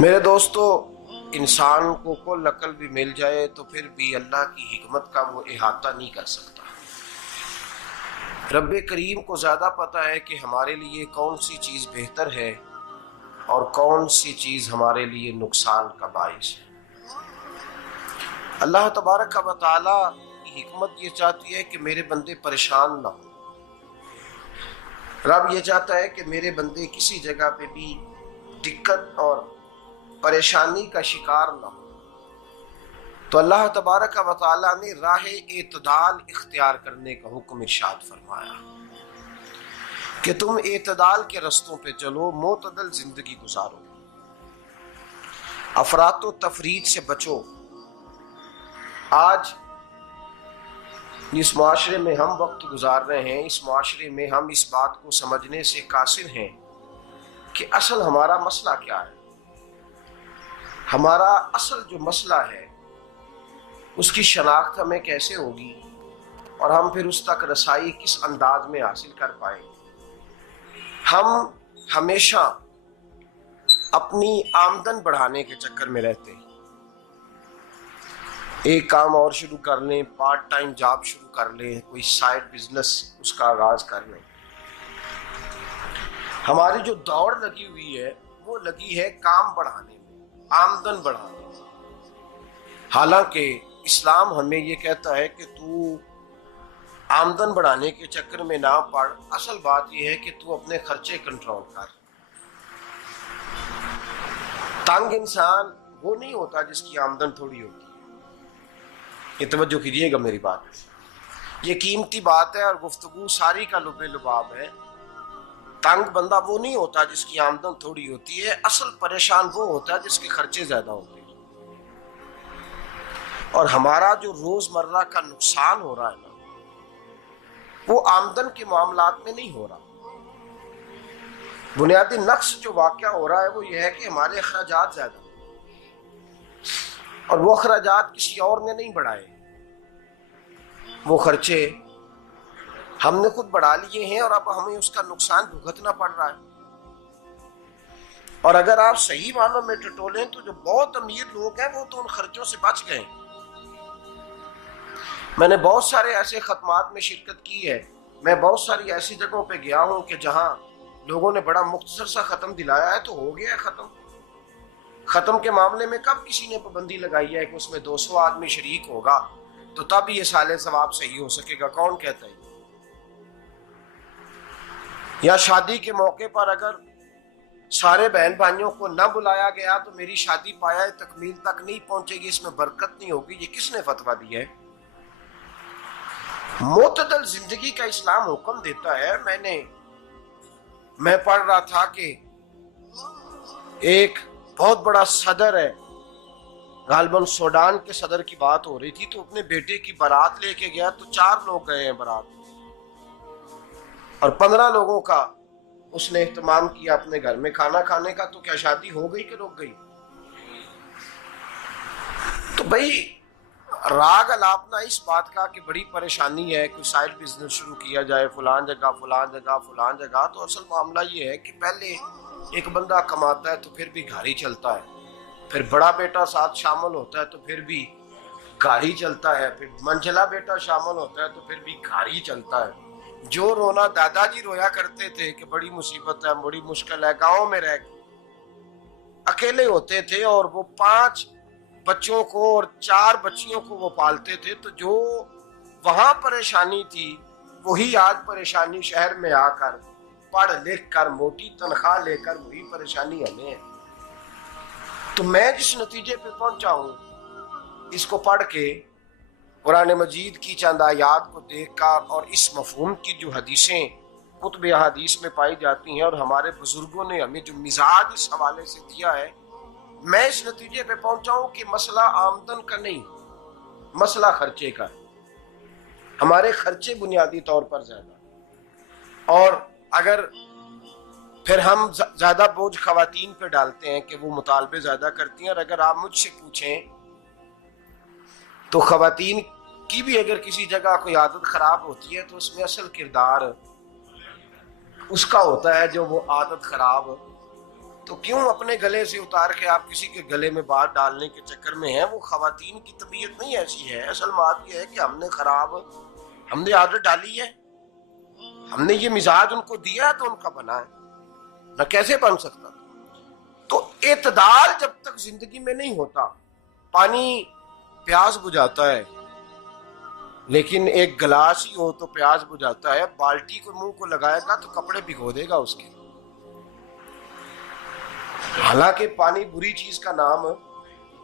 میرے دوستو، انسان کو کل عقل بھی مل جائے تو پھر بھی اللہ کی حکمت کا وہ احاطہ نہیں کر سکتا۔ رب کریم کو زیادہ پتہ ہے کہ ہمارے لیے کون سی چیز بہتر ہے اور کون سی چیز ہمارے لیے نقصان کا باعث ہے۔ اللہ تبارک و تعالی کی حکمت یہ چاہتی ہے کہ میرے بندے پریشان نہ ہوں۔ رب یہ چاہتا ہے کہ میرے بندے کسی جگہ پہ بھی دقت اور پریشانی کا شکار نہ ہو۔ تو اللہ تبارک و تعالی نے راہ اعتدال اختیار کرنے کا حکم ارشاد فرمایا کہ تم اعتدال کے رستوں پہ چلو، معتدل زندگی گزارو، افراط و تفریط سے بچو۔ آج جس معاشرے میں ہم وقت گزار رہے ہیں، اس معاشرے میں ہم اس بات کو سمجھنے سے قاصر ہیں کہ اصل ہمارا مسئلہ کیا ہے۔ ہمارا اصل جو مسئلہ ہے اس کی شناخت ہمیں کیسے ہوگی اور ہم پھر اس تک رسائی کس انداز میں حاصل کر پائیں۔ ہم ہمیشہ اپنی آمدن بڑھانے کے چکر میں رہتے ہیں، ایک کام اور شروع کر لیں، پارٹ ٹائم جاب شروع کر لیں، کوئی سائیڈ بزنس اس کا آغاز کر لیں۔ ہماری جو دوڑ لگی ہوئی ہے وہ لگی ہے کام بڑھانے میں، آمدن بڑھانے میں، حالانکہ اسلام ہمیں یہ کہتا ہے کہ تو آمدن بڑھانے کے چکر میں نہ پڑ، اصل بات یہ ہے کہ تو اپنے خرچے کنٹرول کر۔ تنگ انسان وہ نہیں ہوتا جس کی آمدن تھوڑی ہوتی ہے۔ یہ توجہ کیجیے گا میری بات، یہ قیمتی بات ہے اور گفتگو ساری کا لب لباب ہے۔ تنگ بندہ وہ نہیں ہوتا جس کی آمدن تھوڑی ہوتی ہے، اصل پریشان وہ ہوتا ہے جس کے خرچے زیادہ ہوتے ہیں۔ اور ہمارا جو روزمرہ کا نقصان ہو رہا ہے نا، وہ آمدن کے معاملات میں نہیں ہو رہا۔ بنیادی نقص جو واقعہ ہو رہا ہے وہ یہ ہے کہ ہمارے اخراجات زیادہ ہیں، اور وہ اخراجات کسی اور نے نہیں بڑھائے، وہ خرچے ہم نے خود بڑھا لیے ہیں اور اب ہمیں اس کا نقصان بھگتنا پڑ رہا ہے۔ اور اگر آپ صحیح معنوں میں ٹٹولیں تو جو بہت امیر لوگ ہیں وہ تو ان خرچوں سے بچ گئے۔ میں نے بہت سارے ایسے ختمات میں شرکت کی ہے، میں بہت ساری ایسی جگہوں پہ گیا ہوں کہ جہاں لوگوں نے بڑا مختصر سا ختم دلایا ہے تو ہو گیا ہے ختم۔ ختم کے معاملے میں کب کسی نے پابندی لگائی ہے کہ اس میں 200 آدمی شریک ہوگا تو تب یہ سال ثواب صحیح ہو سکے گا؟ کون کہتا ہے؟ یا شادی کے موقع پر اگر سارے بہن بھائیوں کو نہ بلایا گیا تو میری شادی پایہ تکمیل تک نہیں پہنچے گی، اس میں برکت نہیں ہوگی، یہ کس نے فتویٰ دیا ہے؟ معتدل زندگی کا اسلام حکم دیتا ہے۔ میں پڑھ رہا تھا کہ ایک بہت بڑا صدر ہے، غالباً سوڈان کے صدر کی بات ہو رہی تھی، تو اپنے بیٹے کی بارات لے کے گیا تو 4 لوگ گئے ہیں بارات، اور 15 لوگوں کا اس نے اہتمام کیا اپنے گھر میں کھانا کھانے کا۔ تو کیا شادی ہو گئی کہ رک گئی؟ تو بھائی راگ الاپنا اس بات کا کہ بڑی پریشانی ہے، کوئی سائیڈ بزنس شروع کیا جائے فلان جگہ فلان جگہ فلان جگہ، تو اصل معاملہ یہ ہے کہ پہلے ایک بندہ کماتا ہے تو پھر بھی گھر ہی چلتا ہے، پھر بڑا بیٹا ساتھ شامل ہوتا ہے تو پھر بھی گھر ہی چلتا ہے، پھر منجلا بیٹا شامل ہوتا ہے تو پھر بھی گھر ہی چلتا ہے۔ جو رونا دادا جی رویا کرتے تھے کہ بڑی مصیبت ہے، بڑی مشکل ہے، گاؤں میں رہ اکیلے ہوتے تھے اور وہ 5 بچوں کو اور 4 بچیوں کو وہ پالتے تھے، تو جو وہاں پریشانی تھی وہی آج پریشانی شہر میں آ کر پڑھ لکھ کر موٹی تنخواہ لے کر وہی پریشانی ہمیں ہے۔ تو میں جس نتیجے پہ پہنچا ہوں اس کو پڑھ کے، قرآن مجید کی چند آیات کو دیکھ کر اور اس مفہوم کی جو حدیثیں کتب احادیث میں پائی جاتی ہیں اور ہمارے بزرگوں نے ہمیں جو مزاج اس حوالے سے دیا ہے، میں اس نتیجے پہ پہنچا ہوں کہ مسئلہ آمدن کا نہیں، مسئلہ خرچے کا ہے۔ ہمارے خرچے بنیادی طور پر زیادہ، اور اگر پھر ہم زیادہ بوجھ خواتین پہ ڈالتے ہیں کہ وہ مطالبے زیادہ کرتی ہیں، اور اگر آپ مجھ سے پوچھیں تو خواتین کی بھی اگر کسی جگہ کوئی عادت خراب ہوتی ہے تو اس میں اصل کردار اس کا ہوتا ہے جو وہ عادت خراب تو کیوں اپنے گلے سے اتار کے آپ کسی کے گلے میں بات ڈالنے کے چکر میں ہیں؟ وہ خواتین کی طبیعت نہیں ایسی ہے. اصل بات یہ ہے کہ ہم نے عادت ڈالی ہے، ہم نے یہ مزاج ان کو دیا ہے تو ان کا بنا ہے، نہ کیسے بن سکتا. تو اعتدال جب تک زندگی میں نہیں ہوتا، پانی پیاس بجھاتا ہے لیکن ایک گلاس ہی ہو تو پیاس بجھاتا ہے، بالٹی کو منہ کو لگائے گا تو کپڑے بھگو دے گا اس کے. حالانکہ پانی بری چیز کا نام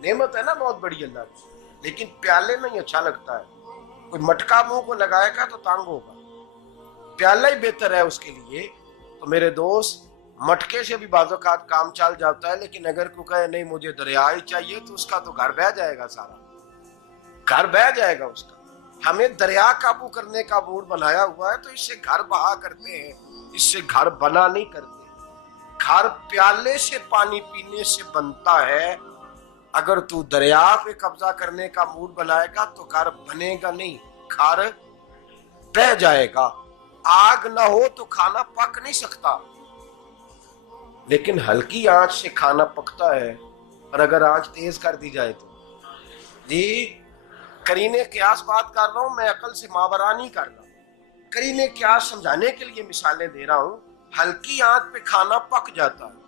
نعمت ہے نا بہت بڑی اللہ کی، لیکن پیالے میں ہی اچھا لگتا ہے. کوئی مٹکا منہ کو لگائے گا تو تانگ ہوگا، پیالہ ہی بہتر ہے اس کے لیے. تو میرے دوست، مٹکے سے بھی بعض اوقات کام چل جاتا ہے، لیکن اگر کوئی کہے نہیں مجھے دریا ہی چاہیے تو اس کا تو گھر بہ جائے گا، سارا گھر بہ جائے گا اس کا. ہمیں دریا قابو کرنے کا موڈ بنایا ہوا ہے تو اس سے گھر بہا کرتے ہیں، اس سے گھر بنا نہیں کرتے. گھر پیالے سے پانی پینے سے بنتا ہے. اگر تو دریا پہ قبضہ کرنے کا موڈ بنائے گا تو گھر بنے گا نہیں، گھر بہ جائے گا. آگ نہ ہو تو کھانا پک نہیں سکتا، لیکن ہلکی آنچ سے کھانا پکتا ہے. اور اگر آنچ تیز کر دی جائے تو جی قرینے قیاس بات کر رہا ہوں، میں عقل سے ماورا نہیں کر رہا. قرینے قیاس سمجھانے کے لیے مثالیں دے رہا ہوں. ہلکی آنچ پہ کھانا پک جاتا ہے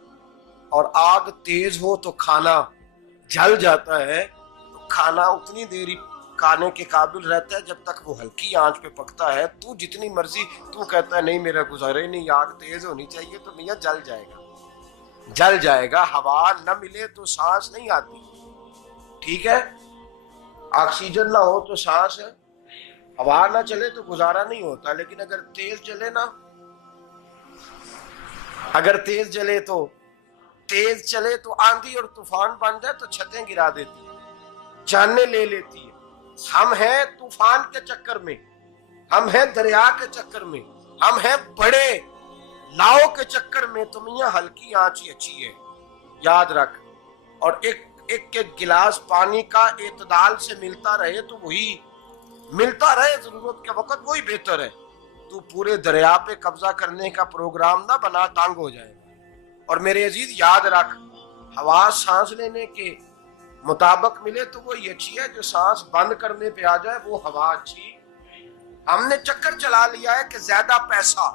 اور آگ تیز ہو تو کھانا جل جاتا ہے. تو کھانا اتنی دیر کھانے کے قابل رہتا ہے جب تک وہ ہلکی آنچ پہ پکتا ہے. تو جتنی مرضی تو کہتا ہے نہیں میرا گزارے نہیں، آگ تیز ہونی چاہیے، تو میاں جل جائے گا، جل جائے گا. ہوا نہ ملے تو سانس نہیں آتی، ٹھیک ہے؟ آکسیجن نہ ہو تو سانس ہے، ہوا نہ چلے تو گزارا نہیں ہوتا. لیکن اگر تیز چلے نا، اگر تیز چلے تو آندھی اور طوفان بن جائے تو چھتیں گرا دیتی ہے، جانیں لے لیتی ہے. ہم ہیں طوفان کے چکر میں، ہم ہیں دریا کے چکر میں، ہم ہیں بڑے لاؤ کے چکر میں. تو میاں ہلکی آنچ ہی اچھی ہے، یاد رکھ. اور ایک گلاس پانی کا اعتدال سے ملتا رہے تو وہی ملتا رہے، ضرورت کے وقت وہی بہتر ہے. تو پورے دریا پہ قبضہ کرنے کا پروگرام نہ بنا، تانگ ہو جائے گا. اور میرے عزیز یاد رکھ، ہوا سانس لینے کے مطابق ملے تو وہی اچھی ہے، جو سانس بند کرنے پہ آ جائے وہ ہوا اچھی. ہم نے چکر چلا لیا ہے کہ زیادہ پیسہ،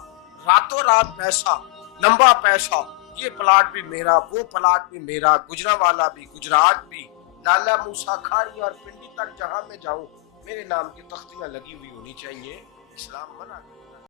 راتوں رات پیسہ، لمبا پیسہ، یہ پلاٹ بھی میرا، وہ پلاٹ بھی میرا، گجرانوالا بھی، گجرات بھی، لالا موسیٰ کھاری اور پنڈی تک جہاں میں جاؤں میرے نام کی تختیاں لگی ہوئی ہونی چاہیے. اسلام منع